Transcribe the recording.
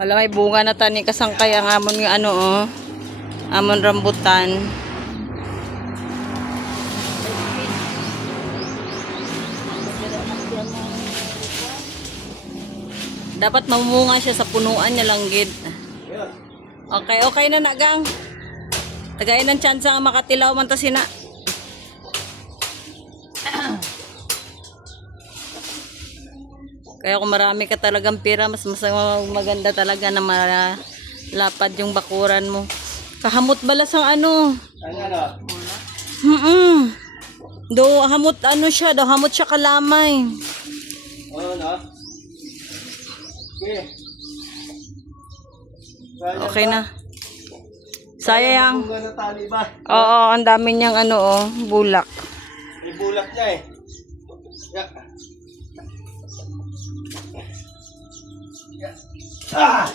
Wala, may bunga na tani kasangkay ang amon yung ano oh. Amon rambutan. Dapat mamunga siya sa punuan niya lang gid. Okay, okay na nagang. Tagay ng chance nga makatilaw man ta sina. Kaya kung marami ka talagang pira, mas maganda talaga na malapad yung bakuran mo. Kahamot balas ang ano. Do hamot ano siya, do hamot siya kalamay. Oh, no. Okay. Okay na. Sayang. Bunga na tali ba? Oo, ang dami niyang ano oh, bulak. May bulak niya eh. Yeah. Yeah. Ah!